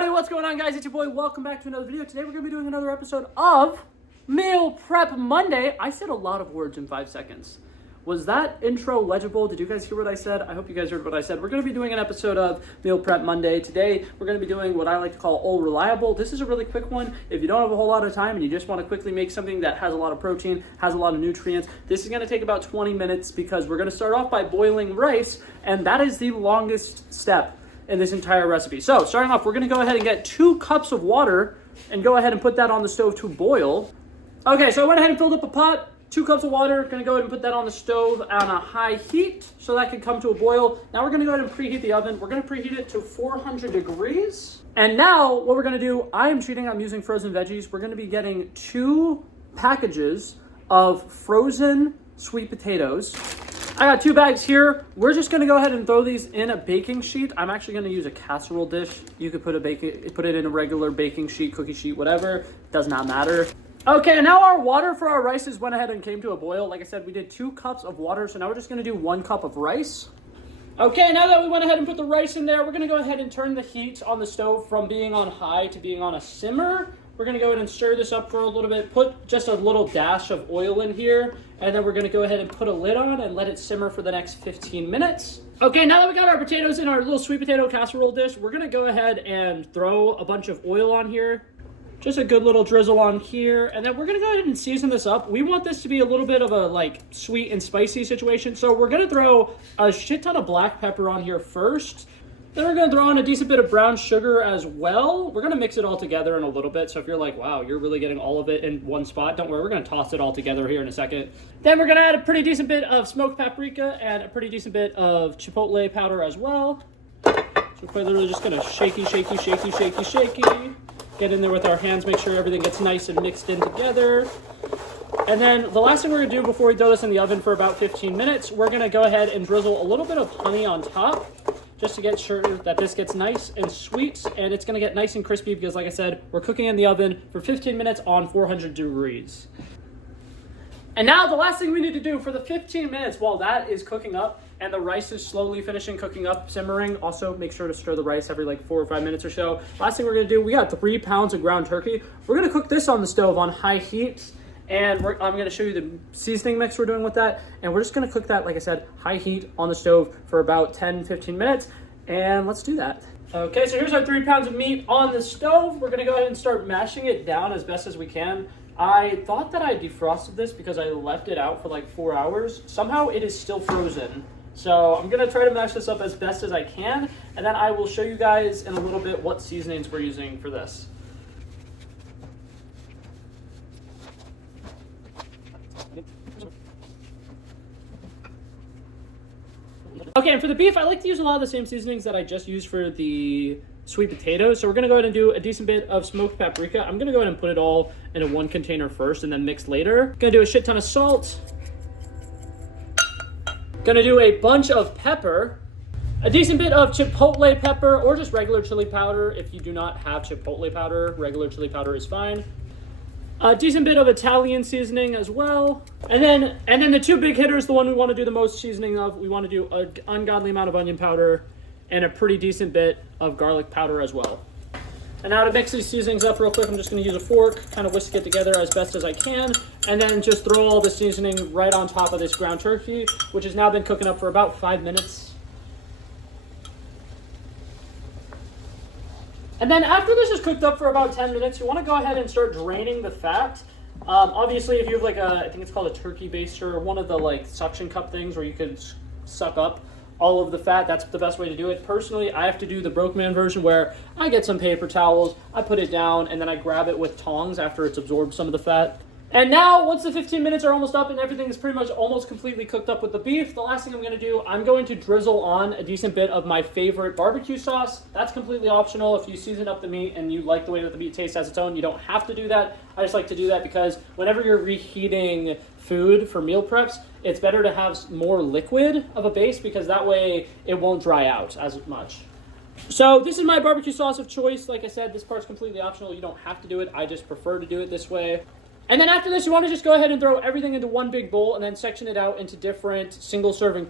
Howdy, what's going on, guys? It's your boy. Welcome back to another video. Today we're going to be doing another episode of Meal Prep Monday. I said a lot of words in 5 seconds. Was that intro legible? Did you guys hear what I said? I hope you guys heard what I said. We're going to be doing an episode of Meal Prep Monday. Today, we're going to be doing what I like to call all reliable. This is a really quick one. If you don't have a whole lot of time and you just want to quickly make something that has a lot of protein, has a lot of nutrients, this is going to take about 20 minutes because we're going to start off by boiling rice, and that is the longest step in this entire recipe. So, starting off, we're going to go ahead and get 2 cups of water and go ahead and put that on the stove to boil. Okay, so I went ahead and filled up a pot. 2 cups of water, gonna go ahead and put that on the stove on a high heat so that can come to a boil. Now we're gonna go ahead and preheat the oven. We're gonna preheat it to 400 degrees. And now what we're gonna do, I'm using frozen veggies. We're gonna be getting 2 packages of frozen sweet potatoes. I got 2 bags here. We're just gonna go ahead and throw these in a baking sheet. I'm actually gonna use a casserole dish. You could put it in a regular baking sheet, cookie sheet, whatever. Does not matter. Okay, and now our water for our rices went ahead and came to a boil. Like I said, we did 2 cups of water, so now we're just gonna do 1 cup of rice. Okay, now that we went ahead and put the rice in there, we're gonna go ahead and turn the heat on the stove from being on high to being on a simmer. We're gonna go ahead and stir this up for a little bit, put just a little dash of oil in here, and then we're gonna go ahead and put a lid on and let it simmer for the next 15 minutes. Okay, now that we got our potatoes in our little sweet potato casserole dish, we're gonna go ahead and throw a bunch of oil on here. Just a good little drizzle on here, and then we're gonna go ahead and season this up. We want this to be a little bit of a sweet and spicy situation, so we're gonna throw a shit ton of black pepper on here first. Then we're gonna throw in a decent bit of brown sugar as well. We're gonna mix it all together in a little bit, so if you're like, wow, you're really getting all of it in one spot, don't worry, we're gonna toss it all together here in a second. Then we're gonna add a pretty decent bit of smoked paprika and a pretty decent bit of chipotle powder as well. So we're literally just gonna shaky. Get in there with our hands, make sure everything gets nice and mixed in together. And then the last thing we're gonna do before we throw this in the oven for about 15 minutes, we're gonna go ahead and drizzle a little bit of honey on top, just to get sure that this gets nice and sweet, and it's gonna get nice and crispy because, like I said, we're cooking in the oven for 15 minutes on 400 degrees. And now the last thing we need to do for the 15 minutes while that is cooking up and the rice is slowly finishing cooking up, simmering. Also, make sure to stir the rice every 4 or 5 minutes or so. Last thing we're gonna do, we got 3 pounds of ground turkey. We're gonna cook this on the stove on high heat, and I'm gonna show you the seasoning mix we're doing with that. And we're just gonna cook that, like I said, high heat on the stove for about 10-15 minutes. And let's do that. Okay, so here's our 3 pounds of meat on the stove. We're gonna go ahead and start mashing it down as best as we can. I thought that I defrosted this because I left it out for 4 hours. Somehow it is still frozen. So I'm gonna try to mash this up as best as I can, and then I will show you guys in a little bit what seasonings we're using for this. Okay, and for the beef, I like to use a lot of the same seasonings that I just used for the sweet potatoes. So we're gonna go ahead and do a decent bit of smoked paprika. I'm gonna go ahead and put it all into 1 container first and then mix later. Gonna do a shit ton of salt. Gonna do a bunch of pepper, a decent bit of chipotle pepper or just regular chili powder. If you do not have chipotle powder, regular chili powder is fine. A decent bit of Italian seasoning as well. And then the 2 big hitters, the one we want to do the most seasoning of, we want to do an ungodly amount of onion powder and a pretty decent bit of garlic powder as well. And now to mix these seasonings up real quick, I'm just gonna use a fork, kind of whisk it together as best as I can, and then just throw all the seasoning right on top of this ground turkey, which has now been cooking up for about 5 minutes. And then after this is cooked up for about 10 minutes, you wanna go ahead and start draining the fat. Obviously, if you have I think it's called a turkey baster, or one of the suction cup things where you could suck up all of the fat, that's the best way to do it. Personally, I have to do the broke man version where I get some paper towels, I put it down, and then I grab it with tongs after it's absorbed some of the fat. And now, once the 15 minutes are almost up and everything is pretty much almost completely cooked up with the beef, the last thing I'm gonna do, I'm going to drizzle on a decent bit of my favorite barbecue sauce. That's completely optional. If you season up the meat and you like the way that the meat tastes as its own, you don't have to do that. I just like to do that because whenever you're reheating food for meal preps, it's better to have more liquid of a base because that way it won't dry out as much. So this is my barbecue sauce of choice. Like I said, this part's completely optional. You don't have to do it. I just prefer to do it this way. And then after this, you want to just go ahead and throw everything into one big bowl and then section it out into different single serving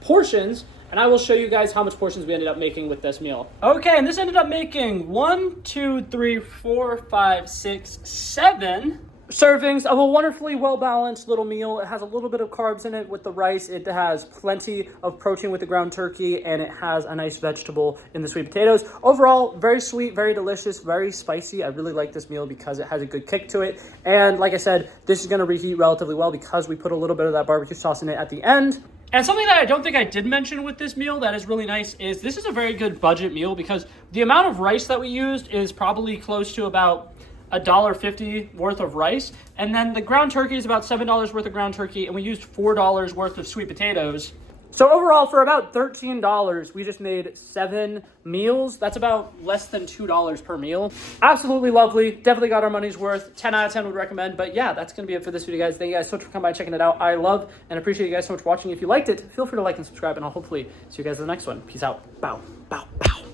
portions. and I will show you guys how much portions we ended up making with this meal. Okay, and this ended up making 1, 2, 3, 4, 5, 6, 7 servings of a wonderfully well-balanced little meal. It has a little bit of carbs in it with the rice. It has plenty of protein with the ground turkey, and it has a nice vegetable in the sweet potatoes. Overall, very sweet, very delicious, very spicy. I really like this meal because it has a good kick to it. And like I said, this is going to reheat relatively well because we put a little bit of that barbecue sauce in it at the end. And something that I don't think I did mention with this meal that is really nice is this is a very good budget meal because the amount of rice that we used is probably close to about $1.50 worth of rice, and then the ground turkey is about $7 worth of ground turkey, and we used $4 worth of sweet potatoes. So overall, for about $13, we just made 7 meals. That's about less than $2 per meal. Absolutely lovely. Definitely got our money's worth. 10 out of 10 would recommend. But yeah, that's going to be it for this video, guys. Thank you guys so much for coming by and checking it out. I love and appreciate you guys so much for watching. If you liked it, feel free to like and subscribe, and I'll hopefully see you guys in the next one. Peace out. Bow, bow, bow.